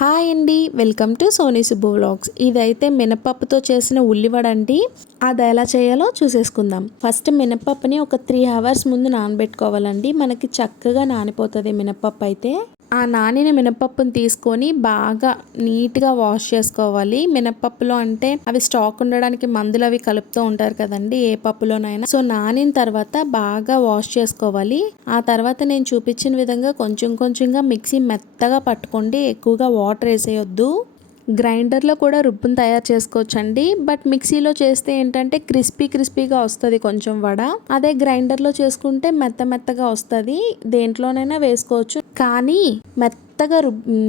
Hi అండి, welcome to Soni Subbu vlogs. ఇదైతే మినపప్పుతో చేసిన ఉల్లివడ అండి. అది ఎలా చేయాలో చూసేసుకుందాం. ఫస్ట్ మినపప్పుని ఒక 3 అవర్స్ ముందు నానబెట్టుకోవాలండి. మనకి చక్కగా నానిపోతుంది మినపప్పు అయితే. ఆ నానిన మినపప్పుని తీసుకొని బాగా నీట్గా వాష్ చేసుకోవాలి. మినపప్పులో అంటే అవి స్టాక్ ఉండడానికి మందులు అవి కలుపుతూ ఉంటారు కదండి, ఏ పప్పులోనైనా. సో నానిన తర్వాత బాగా వాష్ చేసుకోవాలి. ఆ తర్వాత నేను చూపించిన విధంగా కొంచెం కొంచెంగా మిక్సీ మెత్తగా పట్టుకోండి, ఎక్కువగా వాటర్ వేసేయొద్దు. గ్రైండర్లో కూడా రుబ్బుని తయారు చేసుకోవచ్చండి. బట్ మిక్సీలో చేస్తే ఏంటంటే క్రిస్పీగా వస్తుంది కొంచెం వడ. అదే గ్రైండర్లో చేసుకుంటే మెత్తగా వస్తుంది. దేంట్లోనైనా వేసుకోవచ్చు, కానీ మెత్తగా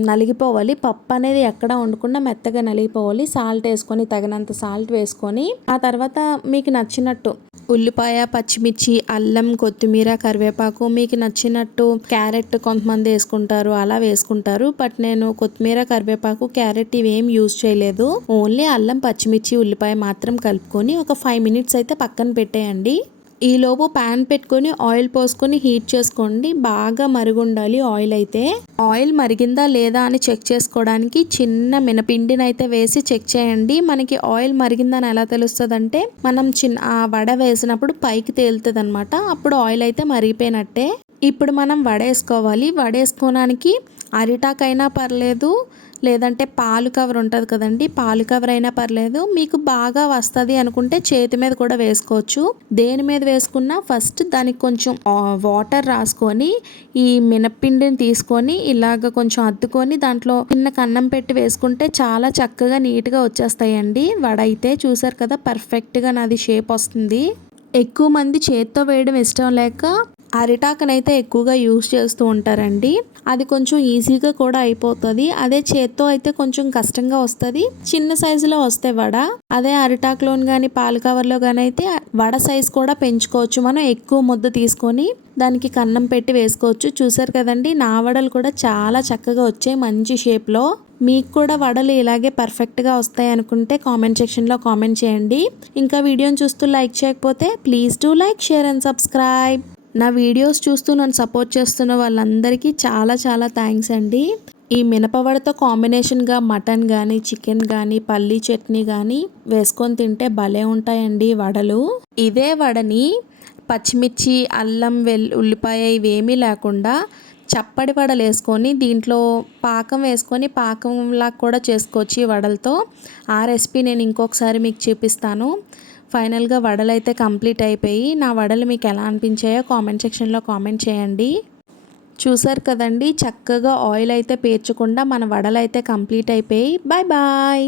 నలిగిపోవాలి. పప్పు అనేది ఎక్కడ ఉండకుండా మెత్తగా నలిగిపోవాలి. సాల్ట్ వేసుకొని, తగినంత సాల్ట్ వేసుకొని, ఆ తర్వాత మీకు నచ్చినట్టు ఉల్లిపాయ, పచ్చిమిర్చి, అల్లం, కొత్తిమీర, కరివేపాకు, మీకు నచ్చినట్టు క్యారెట్ కొంతమంది వేసుకుంటారు, అలా వేసుకుంటారు. బట్ నేను కొత్తిమీర, కరివేపాకు, క్యారెట్ ఇవేం యూజ్ చేయలేదు. ఓన్లీ అల్లం, పచ్చిమిర్చి, ఉల్లిపాయ మాత్రం కలుపుకొని ఒక 5 మినిట్స్ అయితే పక్కన పెట్టేయండి. ఈలోపు ప్యాన్ పెట్టుకొని ఆయిల్ పోసుకొని హీట్ చేసుకోండి. బాగా మరుగుండాలి ఆయిల్ అయితే. ఆయిల్ మరిగిందా లేదా అని చెక్ చేసుకోవడానికి చిన్న మినపిండిని అయితే వేసి చెక్ చేయండి. మనకి ఆయిల్ మరిగిందని ఎలా తెలుస్తుంది అంటే, మనం ఆ వడ వేసినప్పుడు పైకి తేలుతుంది అనమాట. అప్పుడు ఆయిల్ అయితే మరిగిపోయినట్టే. ఇప్పుడు మనం వడేసుకోవాలి. వడేసుకోవడానికి అరిటాకైనా పర్లేదు, లేదంటే పాలు కవర్ ఉంటుంది కదండి, పాలు కవర్ అయినా పర్లేదు. మీకు బాగా వస్తుంది అనుకుంటే చేతి మీద కూడా వేసుకోవచ్చు. దేని మీద వేసుకున్నా ఫస్ట్ దానికి కొంచెం వాటర్ రాసుకొని ఈ మినప్పిండిని తీసుకొని ఇలాగ కొంచెం అద్దుకొని దాంట్లో చిన్న కన్నం పెట్టి వేసుకుంటే చాలా చక్కగా నీట్గా వచ్చేస్తాయండి. వడ అయితే చూసారు కదా, పర్ఫెక్ట్గా నాది షేప్ వస్తుంది. ఎక్కువ మంది చేత్తో వేయడం ఇష్టం లేక అరిటాకనైతే ఎక్కువగా యూజ్ చేస్తూ ఉంటారండి. అది కొంచెం ఈజీగా కూడా అయిపోతుంది. అదే చేత్తో అయితే కొంచెం కష్టంగా వస్తుంది. చిన్న సైజులో వస్తాయి వడ. అదే అరిటాకులోని కానీ పాలు కవర్లో కానీ అయితే వడ సైజ్ కూడా పెంచుకోవచ్చు. మనం ఎక్కువ ముద్ద తీసుకొని దానికి కన్నం పెట్టి వేసుకోవచ్చు. చూసారు కదండి, నా వడలు కూడా చాలా చక్కగా వచ్చాయి, మంచి షేప్లో. మీకు కూడా వడలు ఇలాగే పర్ఫెక్ట్గా వస్తాయి అనుకుంటే కామెంట్ సెక్షన్లో కామెంట్ చేయండి. ఇంకా వీడియోని చూస్తూ లైక్ చేయకపోతే please do like, share and subscribe. నా వీడియోస్ చూస్తూ నన్ను సపోర్ట్ చేస్తున్న వాళ్ళందరికీ చాలా చాలా థ్యాంక్స్ అండి. ఈ మినపవడతో కాంబినేషన్గా మటన్ కానీ, చికెన్ కానీ, పల్లీ చట్నీ కానీ వేసుకొని తింటే భలే ఉంటాయండి వడలు. ఇదే వడని పచ్చిమిర్చి, అల్లం, ఉల్లిపాయ ఇవేమీ లేకుండా చప్పడి వడలు వేసుకొని దీంట్లో పాకం వేసుకొని పాకంలా కూడా చేసుకోవచ్చు ఈ వడలతో. ఆ రెసిపీ నేను ఇంకొకసారి మీకు చూపిస్తాను. ఫైనల్గా వడలు అయితే కంప్లీట్ అయిపోయి, నా వడలు మీకు ఎలా అనిపించాయో కామెంట్ సెక్షన్లో కామెంట్ చేయండి. చూసారు కదండి, చక్కగా ఆయిల్ అయితే పేర్చకుండా మన వడలు అయితే కంప్లీట్ అయిపోయి. Bye bye.